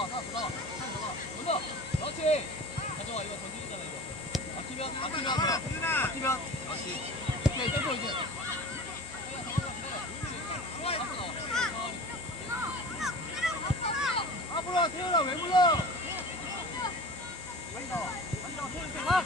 나와 하나 더 나와 하나 더 나와 온다 그렇지 가져와 이거 던지기잖아 이거 막히면 막히면 나와라, 그래. 막히면 그렇지 오케이 템포 이제 앞으로 태연아 왜 불러 빨리 나와 빨리 나와 태연아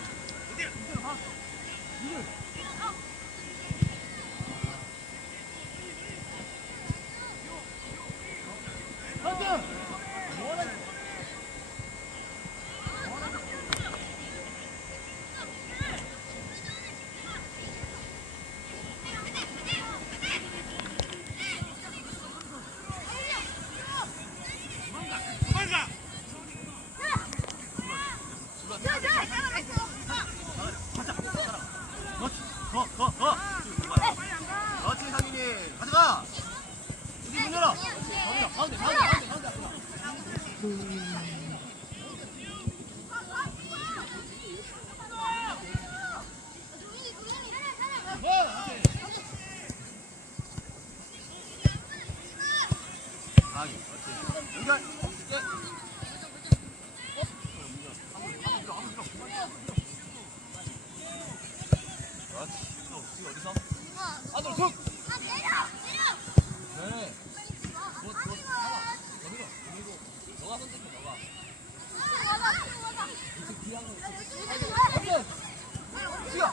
뛰어.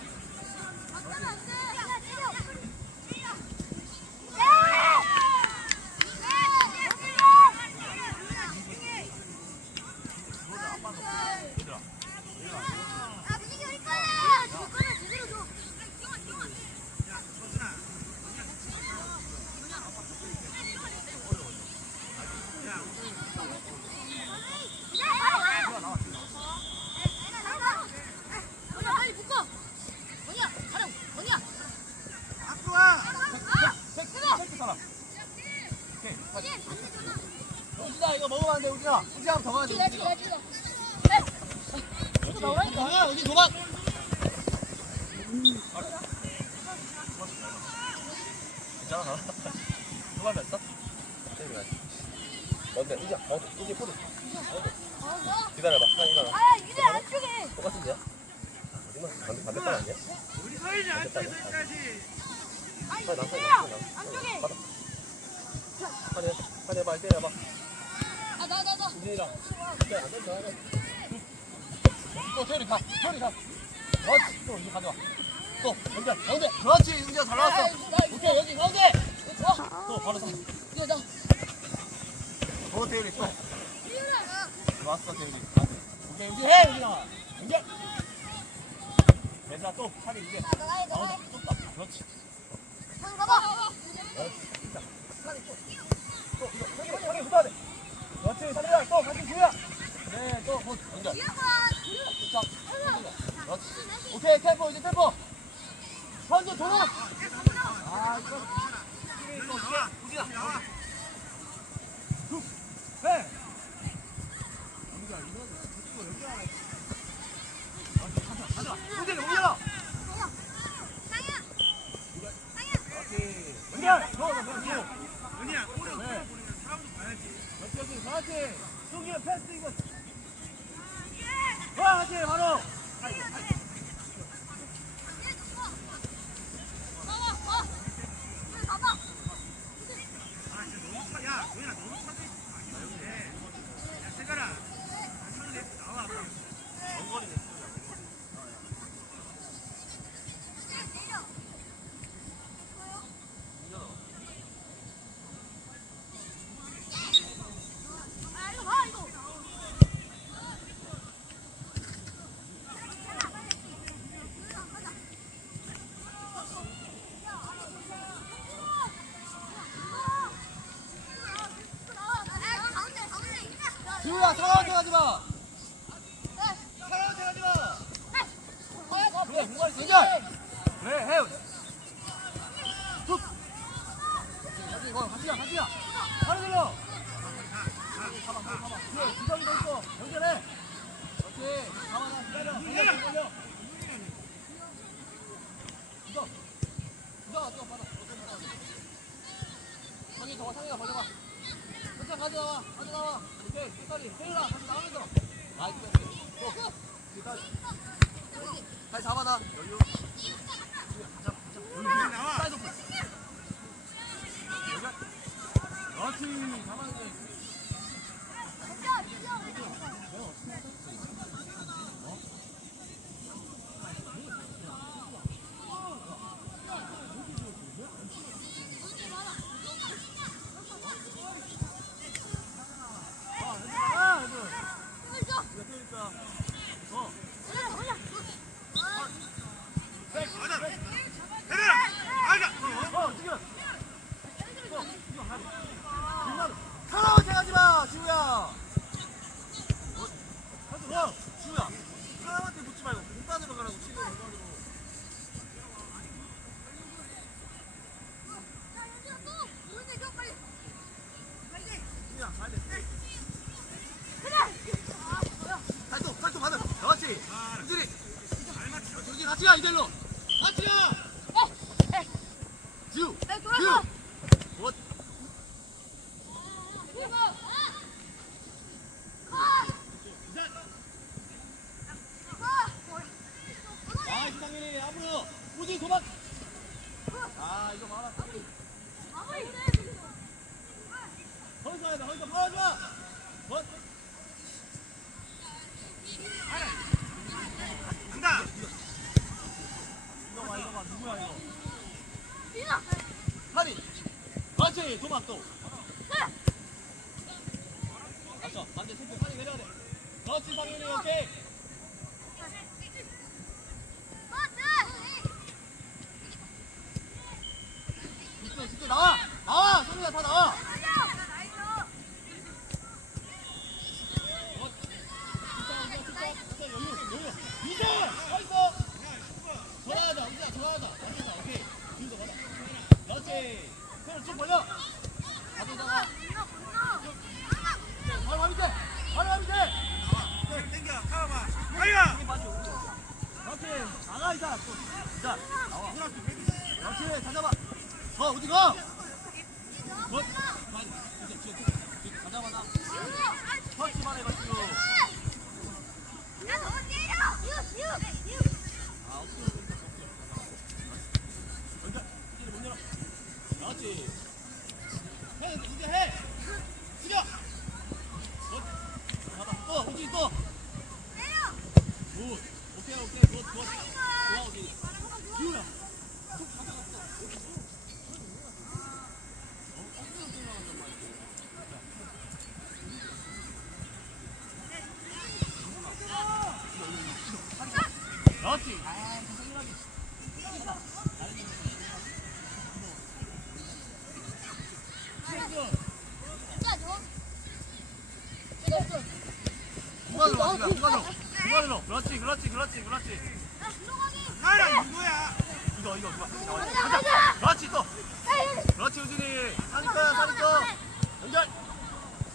얘들아. 체크 사람. 오케이. 우진아 이거 먹으면 안 돼, 우진아. 우진아 한번 더 가야지. 우진아. 이거 나오라니까. 아, 우진 도망. 괜찮아, 가. 도망 뺐어? 때리고 가야지. 뭔데? 어, 우진 포드. 기다려봐. 시간 기다려. 똑같은데요? 어디만 반대 반대편 아니야? 우리 서희지 안쪽에 서야지. 빨리 나, 빨리 나, 빨리 나. 받아. 한해, 한해 봐, 때려봐. 우진이랑. 네, 안 된다. 또 태현이 가, 태현이 가. 그렇지, 또 이제 가져와. 또 연결, 가운데. 그렇지, 윤지야 잘 나왔어. 오케이, 여기 가운데. 또 바로 서. 또 태현이 또. 태현이. 가운데. 오케이, 윤지 해, 윤지야. 연결. 대사 또 차리 이제. 그렇지. 또 이거 형이 형이 형이 붙어야 돼. 그렇지, 사리야 또 같이 주야. 네, 또 뭐, 연결. 자, 그렇지. 오케이, 템포 이제 템포. 현주 도로. 아, 이거. 또 어떻게? 우진아. 나와. 툭. 네. 연결, 이거 이거 연결 하나. 가자, 가자. 우진이 올려. 그렇지. 연결. 너, 너, 너, 너. 은희야, 오래 네. 보내면 사람도 봐야지. 그렇지, 그렇지. 그렇지. 수기는 패스 이거. 와, 그렇지, 바로. 아, 진짜 너무 차, 야, 은희야, 너무 차도 있어. 야, 세가라. 천 천히 해. 나와. 원거리 네. 지우야, 상황한테 가지 마. 상황한테 가지 마. 그래, 공간이 생겨. 그래, 해. 툭. 같이 이거 같이 가, 같이 가. 바로 들려. 가봐, 가봐, 가봐. 그래, 기성이 더 있어. 연결해. 그렇지. 가만히 기다려. 기다려, 기다려. 기성. 기성아, 또 받아. 또 받아. 상이 저거 상이가 먼저 가. 혼자 가져나와, 가져나와. 오케이, 끝까지. 태일아, 다시. 아, 잡아놔. 여유. 나와. 사이드 오픈. 그렇지. 잡아야 돼. 아, 애들. 이거 때리니까. 어. 맞아. 대단아. 아이가. 어. 어, 지금. 어, 지금 가자. 김나루. 사랑은 생각하지 마, 지우야. 어, 어, 지우야. 사람한테 묻지 말고 공간으로 가라고 치고 공간으로. 지우야, 가야 돼. 살도, 살도 받아. 그렇지. 은진이. 저기 같이 가, 이대로. 같이 가. 지우. 지우. 굿. 아, 이상현이 우지 도망. 아, 이거 봐라. 거기서 가야 돼. 거기서 마. 굿. 간다. 이거 봐, 이거 봐. 누구야, 이거. 하리. 그렇지. 도망 또. 맞죠? 반대 세트 빨리 내려야 돼. 그렇지, 상현이 오케이. 집중, 집중 나와. 나와. 성민아 다 나와. 이제 어딨어? 전화하자, 우진아 전화하자. 맞다, 오케이. 지우자 받아. 그렇지. 손을 쭉 벌려. 가져다가 바로 가 밑에. 바로 가 밑에. 나와. 땡겨. 가봐. 아이가. 여기 빠져. 그렇지. 나가 이자. 또. 자, 나와. 그렇지. 찾아봐. 어, 어디 가? 뭐? 맞아. 진짜, 진짜, 진짜. 가자마자. 터치만 해봐 지금. 아, 없어. 먼저 이제 문 열어. 그렇지. 해, 이제 해. 숙여. 굿. 잡아. 또, 우지 또. 굿. 오케이, 오케이. 굿, 굿. 좋아, 우지. 지우야. 툭 가져갔어. 어, 엉뚱한 줄 알았단 말이야. 그렇지. 아, 성실하게. 중간으로 가, 중간으로. 중간으로. 그렇지, 그렇지, 그렇지, 그렇지. 나랑 누구야? 이거, 이거, 좋아. 가자. 그렇지, 또. 그렇지, 우진이. 사니까, 사니까. 연결.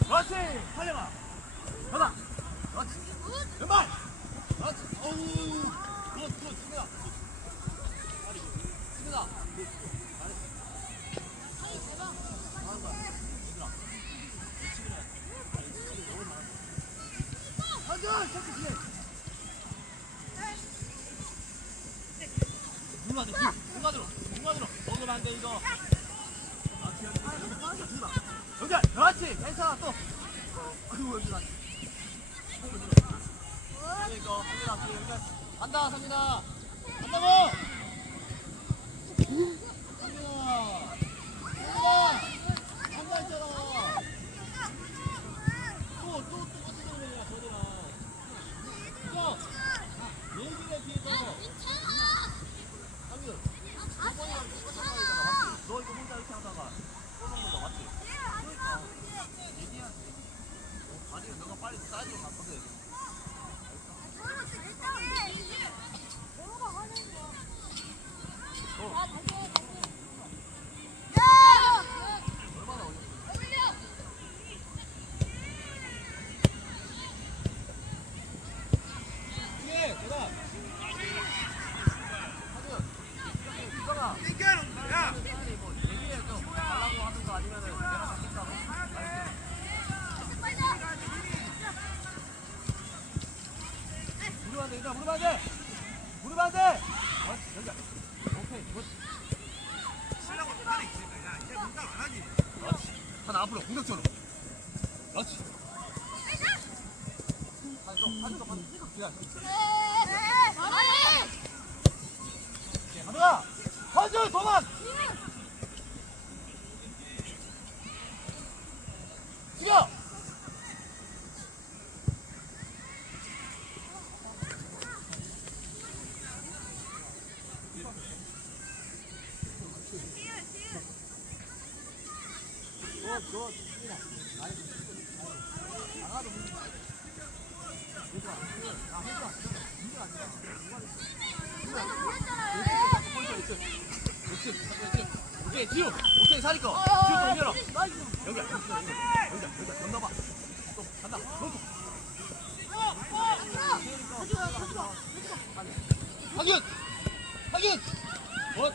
그렇지. 살려봐. 가자. 그렇지. 왼발. 그렇지. 어우. 굿, 굿, 승민아. 승민아. 잘하는 거야. 얘들아. 치기를 해. 아니, 치기 너무 많아. 아, 간다 성민아 간다고 성민아 성민아 간다 했잖아 또또 똑같은 소리야 저리랑 또 얘기를 뒤에서 상규 이번이랑 똑같은 말이잖아 맞지? 너 이거 혼자 이렇게 하다가 또 먹는 거 맞지? 그러니까 얘기해야 돼 어, 아니 사이드로 갔거든 얼마나 어려워 이게 대답 상규 이거가 땡겨는 거야. 빨리 뭐 얘기해 좀 달라고 하는 거 아니면은 내가 받겠다고 무릎 안돼 일단 무릎 안돼 주면 안 돼. 그렇지, 연결. 오케이, 굿. 치려고 안에 있으니까 야 이제 문답 안 하지 그렇지. 하 나 앞으로 공격적으로. 그렇지. 한 쪽, 한 쪽, 한 쪽. 기다려. 가져가. 한줄 도망. 뛰어. 굿, 굿. 나가도 문제 안 돼. 얘들아, 아, 얘들아, 문제가 아니라. 그렇지, 그렇지, 그렇지. 오케이, 지우. 오케이, 사리 거. 지우 또 올려라. 여기야, 여기야, 여기야. 여기야. 건너봐. 또 간다. 놓고. 하균! 하균! 어?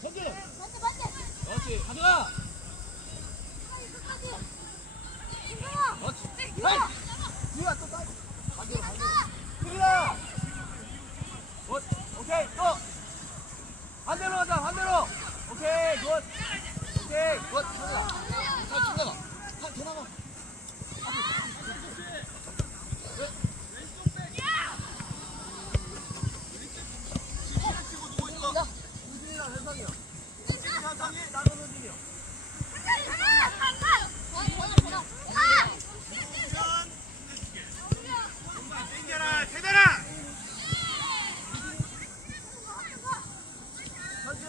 현준! 그렇지, 가져가! 그렇지. 헤이! 지우야, 또 따. 반대로, 반대로. 수빈아! 굿. 오케이, 또! 반대로 가자, 반대로! 오케이, 굿. 오케이, 굿. 가자. 잘 지나가. 잘 지나가. 우진이랑 현상이요. 현상이, 나는 현진이요. 땡겨라 세달아 현진.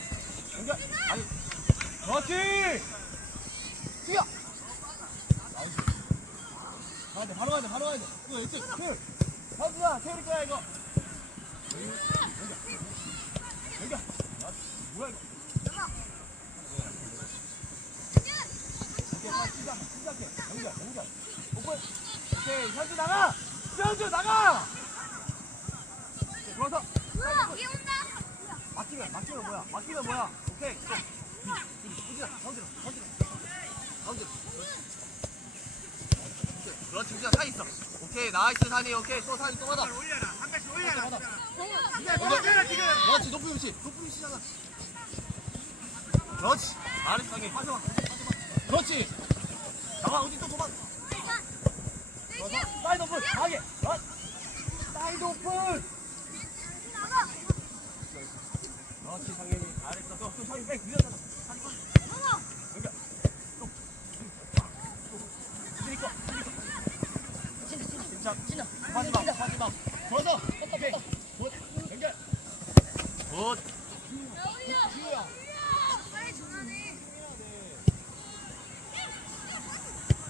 그렇지. 뛰어. 가야 돼, 바로 가야 돼, 바로 가야 돼. 이거 있지? 태울. 현수야, 태울이 거야, 이거. 그렇지. 뭐야, 이거. 오케이, 빨리 시작, 시작해. 연결, 연결. 오픈. 오케이, 현수 나가. 현수 나가. 오케이, 들어서. 막히면 막히면 뭐야? 막히면 뭐야? 오케이. 또. 우지야, 가운데로, 가운데로. 가운데로. 그렇지. 우지야, 사 있어. 오케이, 나이스 산이. 오케이, 또 산이 또 받아. 한 올려라 한 발씩 올려라 받아. 올려라 지금 그렇지, 높은 위치. 높은 위치잖아. 그렇지. 잘했어, 형이. 빠져봐. 빠져봐. 그렇지. 나와, 우지 또 도망. 그렇지. 사이드 오픈. 강하게. 그렇지. 사이드 오픈. 그렇지, 상현이. 잘했어. 또, 또 상현이 백 밀었잖아. 다리 걸. 여기. 또. 또. 우진이 거. 우진이 거. 진짜, 진짜. 마지막, 마지막. 더서. 오케이. 굿. 연결. 굿. 지우야.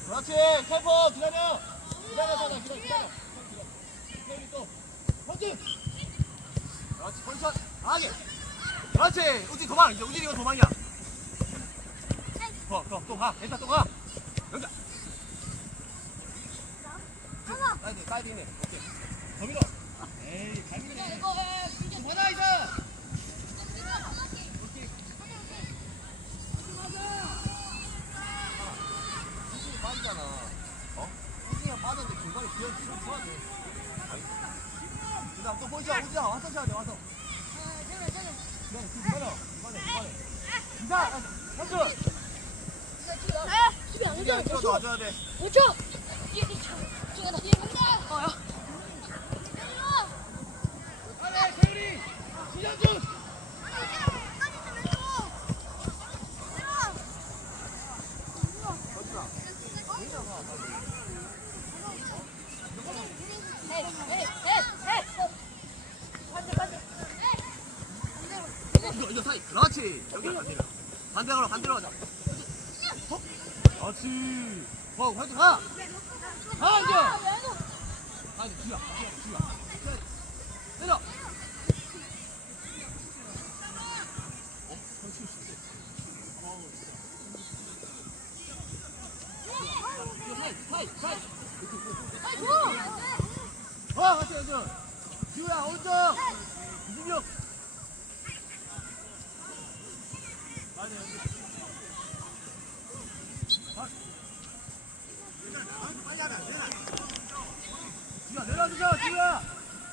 그렇지. 캠퍼 기다려. 기다려잖아. 기다려. 기다려. 기다려. 또. 현진. 그렇지. 컨천. 강하게. 그렇지. 우진 도망. 이제 우진이 이거 도망이야. 더, 더, 또 가. 일단 또 가. 여기다. 사이드, 사이드 있네. 오케이. 더 밀어. 에이, 잘 밀네. 좀 받아, 이사. 오케이. 우진이 빠지잖아. 어? 우진이가 빠졌는데 중간에 비어있지. 좋아하네. 그 다음 또 보이자. 우진아, 와서 쳐야 돼, 와서. 그냥 그 기다려. 그만해. 이사! 한준 아, 수비 안 이게 안 되잖아. 찍어 놔줘야 돼 5초. 뒤에 뒤에 뒤에 뒤에 간다. 어요. 안해 세율이 신현준 헤이 헤이 헤이 헤이. 반대 반대. 이거 이거 사이 그렇지 여기 반대로 반대로 어? 그렇지 어 화이팅 가! 가 이제! 아 이제 뒤야 뒤야 때려! 어? 같이 연준 지우야 오른쪽! 이진혁! 맞아 지우야 내려주자 지우야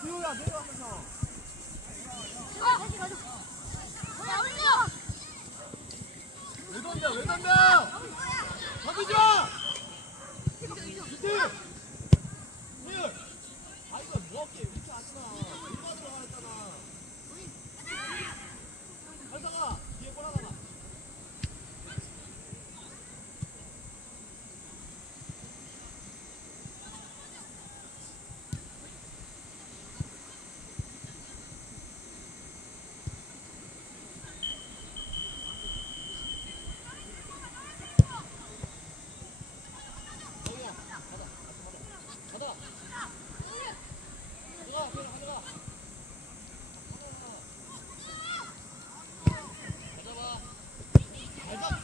지우야 내려가면서. 왜 던져 왜 던져? 마 유티 유율 아 이거 뭐할게 이렇게 하지마 일반으로 가랬잖아 현상아 뒤에 보라가나 여기야 가자 가자 가자 가자 가자 가자 가자 가져봐 가자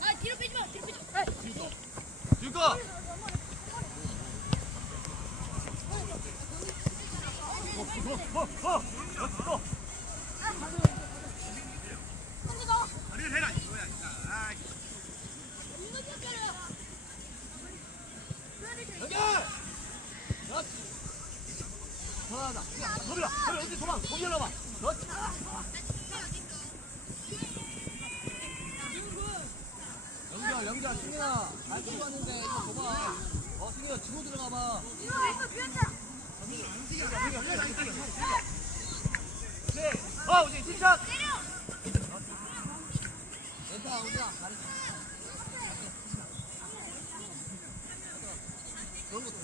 아 뒤로 빼지 마. 뒤로 빼지 마. 줄거 아, 승민아 잘 들어갔는데 이거 줘봐. 어 승민아 치고 들어가봐. 네. 어, 우지 팀샷. 우지야 잘했어. 그런 것도.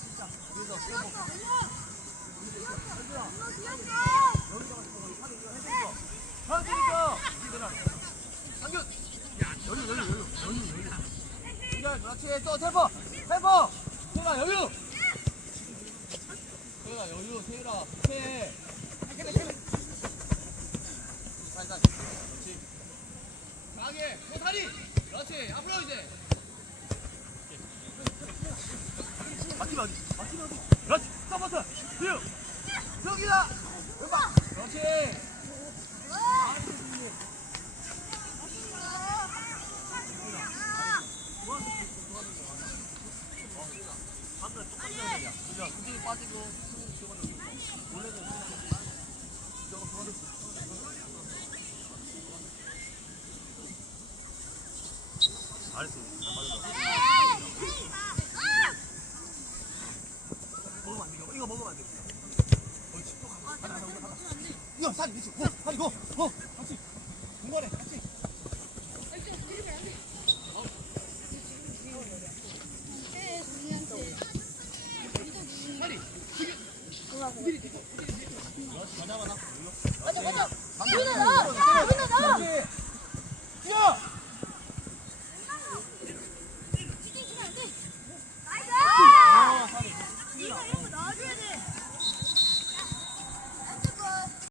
진짜 한균 여유 여유 여유 여유 여유 그렇지 또 템포 템포 세라 여유 세라 여유 세라 세 살살 그렇지. 강하게 고사리 그렇지. 앞으로 이제 맞지마 어디 맞지마 어디 그렇지 서버터 뒤로 저기다 왼발 그렇지 방금 똑같은 애야 그죠 수진이 빠지고 수진이 지원이 원래는 저거 그거는 잘했어 잘 맞았어 먹으면 안 돼. 이거, 이거 먹으면 안 돼. 그렇지. 또 가자. 가자, 가자, 가자, 가자. 이거 살 미쳐. 어, 살